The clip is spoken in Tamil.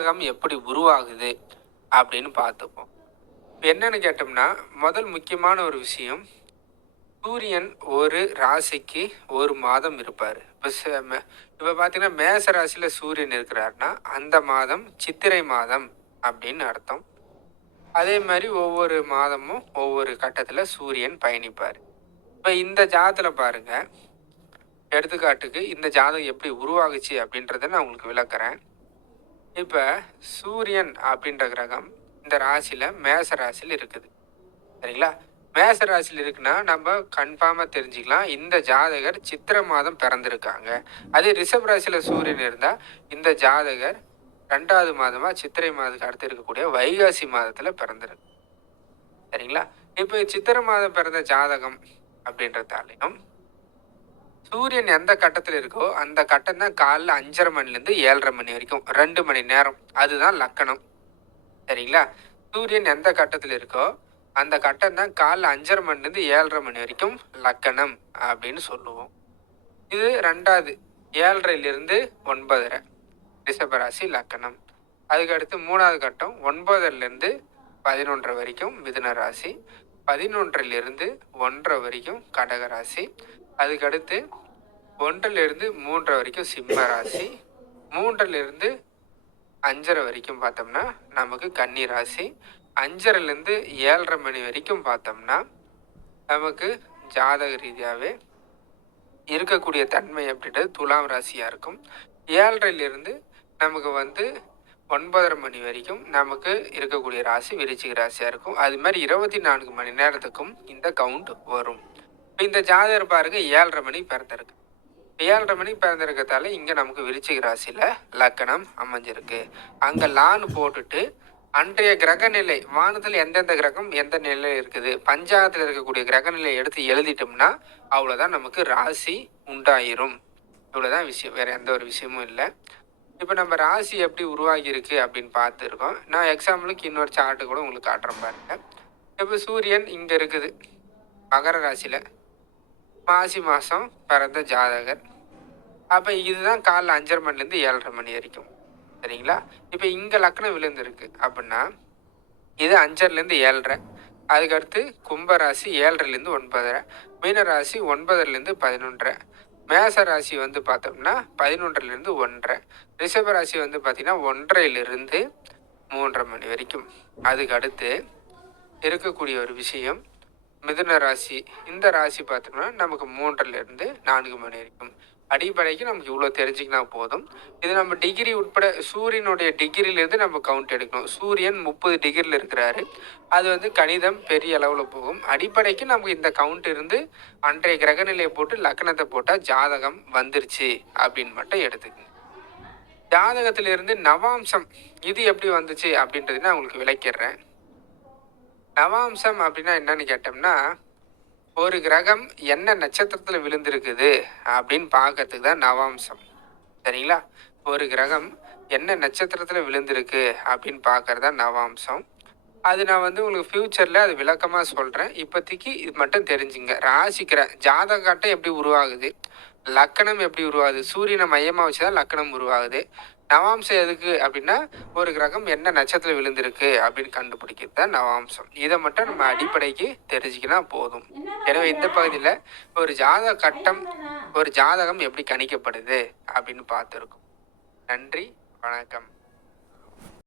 உலகம் எப்படி உருவாகுது அப்படின்னு பார்த்துப்போம். என்னன்னு கேட்டோம்னா முதல் முக்கியமான ஒரு விஷயம் சூரியன் ஒரு ராசிக்கு ஒரு மாதம் இருப்பார். இப்போ இப்போ பார்த்தீங்கன்னா மேச ராசியில் சூரியன் இருக்கிறாருன்னா அந்த மாதம் சித்திரை மாதம் அப்படின்னு அர்த்தம். அதே மாதிரி ஒவ்வொரு மாதமும் ஒவ்வொரு கட்டத்தில் சூரியன் பயணிப்பார். இப்போ இந்த ஜாதத்தில் பாருங்க எடுத்துக்காட்டுக்கு இந்த ஜாதகம் எப்படி உருவாகுச்சு அப்படின்றத நான் உங்களுக்கு விளக்குறேன். இப்போ சூரியன் அப்படின்ற கிரகம் இந்த ராசியில் மேச ராசியில் இருக்குது. சரிங்களா? மேச ராசியில் இருக்குன்னா நம்ம கன்ஃபார்மாக தெரிஞ்சுக்கலாம். இந்த ஜாதகர் சித்திரை மாதம் பிறந்திருக்காங்க. அதே ரிஷப் ராசியில் சூரியன் இருந்தால் இந்த ஜாதகர் ரெண்டாவது மாதமாக சித்திரை மாதத்துக்கு அடுத்து இருக்கக்கூடிய வைகாசி மாதத்தில் பிறந்திருக்கு. சரிங்களா? இப்போ சித்திரை மாதம் பிறந்த ஜாதகம் அப்படின்றதாலையும் சூரியன் எந்த கட்டத்தில் இருக்கோ அந்த கட்டம் தான் காலைல அஞ்சரை மணிலேருந்து ஏழரை மணி வரைக்கும். ரெண்டு மணி நேரம். அதுதான் லக்கணம். சரிங்களா? சூரியன் எந்த கட்டத்தில் இருக்கோ அந்த கட்டம் தான் காலைல அஞ்சரை மணிலேருந்து ஏழரை மணி வரைக்கும் லக்கணம் அப்படின்னு சொல்லுவோம். இது ரெண்டாவது. ஏழரையிலிருந்து ஒன்பதரை. ரிஷபராசி லக்கணம். அதுக்கடுத்து மூணாவது கட்டம். ஒன்பதுலேருந்து பதினொன்றரை வரைக்கும் மிதுன ராசி. பதினொன்றிலிருந்து ஒன்றரை வரைக்கும் கடக ராசி. அதுக்கடுத்து ஒன்றிலிருந்து மூன்றரை வரைக்கும் சிம்ம ராசி. மூன்றிலிருந்து அஞ்சரை வரைக்கும் பார்த்தோம்னா நமக்கு கன்னி ராசி. அஞ்சரைலேருந்து ஏழரை மணி வரைக்கும் பார்த்தோம்னா நமக்கு ஜாதக ரீதியாகவே இருக்கக்கூடிய தன்மை அப்படின்றது துலாம் ராசியாக இருக்கும். ஏழரையிலிருந்து நமக்கு வந்து ஒன்பதரை மணி வரைக்கும் நமக்கு இருக்கக்கூடிய ராசி விருச்சிக ராசியாக இருக்கும். அது மாதிரி இருபத்தி நான்கு மணி நேரத்துக்கும் இந்த கவுண்ட் வரும். இந்த ஜாதகர் பாருங்க ஏழரை மணி பிறந்திருக்கு. ஏழரை மணிக்கு பிறந்திருக்கிறதால இங்கே நமக்கு விருச்சிக ராசியில் லக்கணம் அமைஞ்சிருக்கு. அங்கே லான்னு போட்டுட்டு அன்றைய கிரக நிலை வானத்தில் எந்தெந்த கிரகம் எந்த நிலையில் இருக்குது பஞ்சாங்கத்தில் இருக்கக்கூடிய கிரக நிலையை எடுத்து எழுதிட்டோம்னா அவ்வளோதான் நமக்கு ராசி உண்டாயிரும். இவ்வளோதான் விஷயம் வேறு எந்த ஒரு விஷயமும் இல்லை. இப்போ நம்ம ராசி எப்படி உருவாகியிருக்கு அப்படின்னு பார்த்துருக்கோம். நான் எக்ஸாம்பிளுக்கு இன்னொரு சார்ட்டு கூட உங்களுக்கு காட்டுறேன் பாருங்க. இப்போ சூரியன் இங்கே இருக்குது. மகர ராசியில். மாசி மாதம் பிறந்த ஜாதகர். அப்போ இதுதான் காலைல அஞ்சரை மணிலேருந்து ஏழரை மணி வரைக்கும். சரிங்களா? இப்போ இங்கே லக்னம் விழுந்திருக்கு அப்படின்னா இது அஞ்சரைலேருந்து ஏழரை. அதுக்கடுத்து கும்பராசி ஏழரைலேருந்து ஒன்பதரை. மீனராசி ஒன்பதுலேருந்து பதினொன்றரை. மேச ராசி வந்து பார்த்தோம்னா பதினொன்றிலிருந்து ஒன்றரை. ரிஷப ராசி வந்து பார்த்திங்கன்னா ஒன்றையிலிருந்து மூன்றரை மணி வரைக்கும். அதுக்கு அடுத்து இருக்கக்கூடிய ஒரு விஷயம் மிதுன ராசி. இந்த ராசி பார்த்தோம்னா நமக்கு மூன்றிலிருந்து நான்கு மணி வரைக்கும். அடிப்படைக்கு நமக்கு இவ்வளோ தெரிஞ்சுக்கினா போதும். இது நம்ம டிகிரி உட்பட சூரியனுடைய டிகிரியிலேருந்து நம்ம கவுண்ட் எடுக்கணும். சூரியன் முப்பது டிகிரியில் இருக்கிறாரு. அது வந்து கணிதம் பெரிய அளவில் போகும். அடிப்படைக்கு நமக்கு இந்த கவுண்ட் இருந்து அன்றைய கிரகநிலையை போட்டு லக்னத்தை போட்டால் ஜாதகம் வந்துருச்சு அப்படின்னு மட்டும் எடுத்துக்கங்க. ஜாதகத்திலிருந்து நவாம்சம் இது எப்படி வந்துச்சு அப்படின்றது நான் உங்களுக்கு விளக்கிடுறேன். நவாம்சம் அப்படின்னா என்னன்னு கேட்டோம்னா ஒரு கிரகம் என்ன நட்சத்திரத்தில் விழுந்திருக்குது அப்படின்னு பார்க்கறதுக்கு தான் நவாம்சம். சரிங்களா? ஒரு கிரகம் என்ன நட்சத்திரத்தில் விழுந்திருக்கு அப்படின்னு பார்க்கறது தான் நவாம்சம். அது நான் வந்து உங்களுக்கு ஃப்யூச்சரில் அது விளக்கமாக சொல்கிறேன் இப்போதைக்கு இது மட்டும் தெரிஞ்சுங்க. ராசிக்கிற ஜாதக கட்டம் எப்படி உருவாகுது? லக்கணம் எப்படி உருவாகுது? சூரியனை மையமாக வச்சு தான் லக்கணம் உருவாகுது. நவாம்சம் எதுக்கு அப்படின்னா ஒரு கிரகம் என்ன நட்சத்திரம் விழுந்திருக்கு அப்படின்னு கண்டுபிடிக்கிறது தான் நவாம்சம். இதை மட்டும் நம்ம அடிப்படைக்கு தெரிஞ்சுக்கினா போதும். எனவே இந்த பகுதியில் ஒரு ஜாதக கட்டம் ஒரு ஜாதகம் எப்படி கணிக்கப்படுது அப்படின்னு பார்த்துருக்கோம். நன்றி வணக்கம்.